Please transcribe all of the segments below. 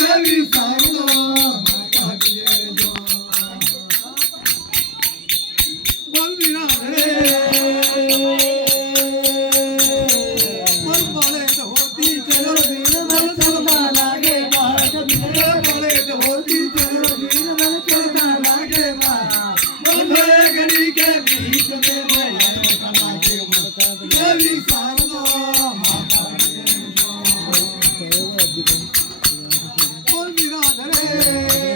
देवी शारदा माता की जय जो बोल मीरा बोल बोले होती चलो वीर मन चलता लागे बात बोले होती चलो वीर मन चलता लागे बात बोले गली के बीच में मैं लागे देवी शारदा माता की जय जो बोल मीरा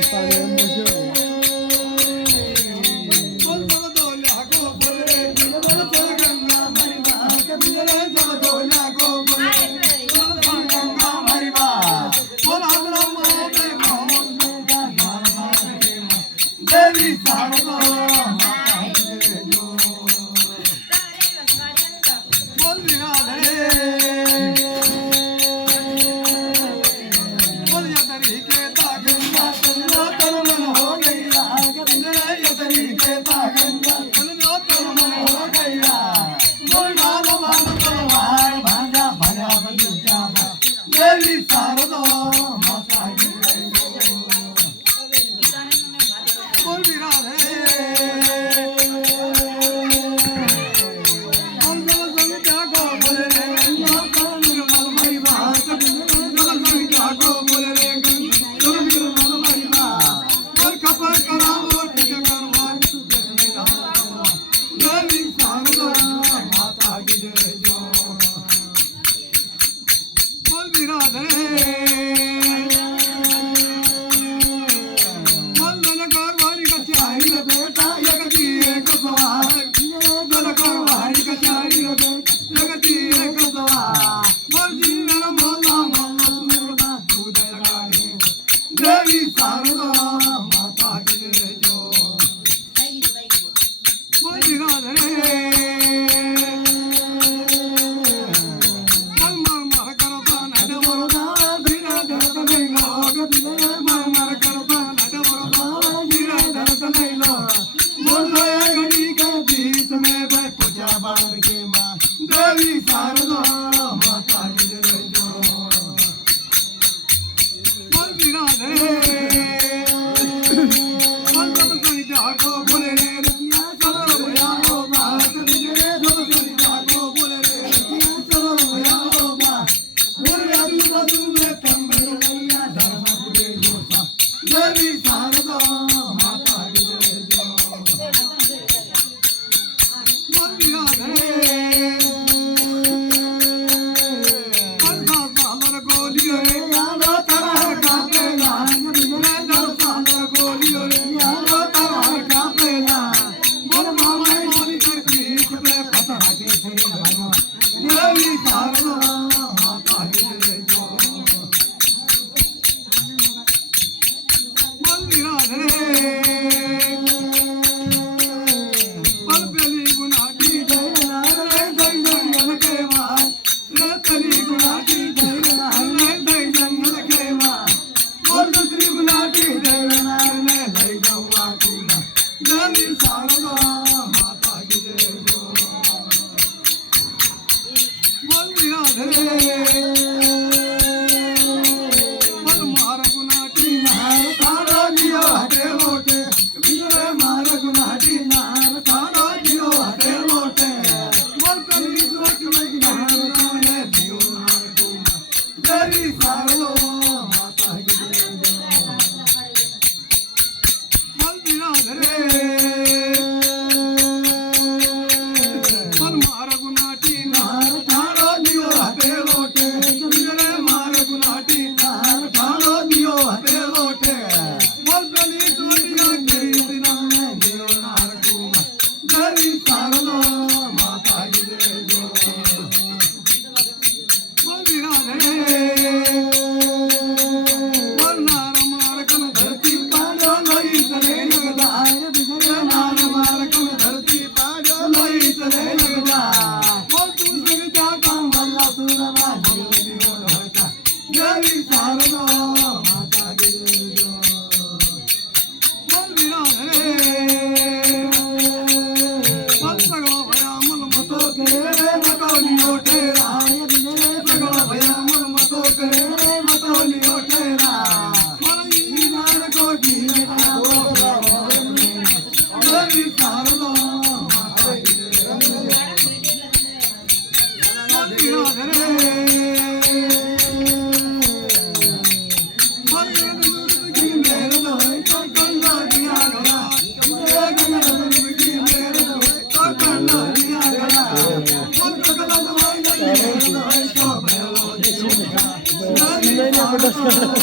देवी शारदा माता की जय जो बोल मीरा बोल यतरी के तागंगा तन्नो तन मन हो गया यतरी के तागंगा तन्नो तन मन हो गया बोल माल माल तलवार भांजा भया बंदूका देवी शारदा माता की जय जो बोल मीरा देवी शारदा माता की जय जो बोल मीरा बोल ललकार वाली का चाही रे बेटा जगती एक सवार ललकार वाली का चाही रे बेटा जगती एक सवार बोल जी मेरा मोला मोला सुरदा दूध लगानी देवी शारदा माता की जय जो बोल मीरा देवी शारदा माता की जय जो बोल मीरा माँ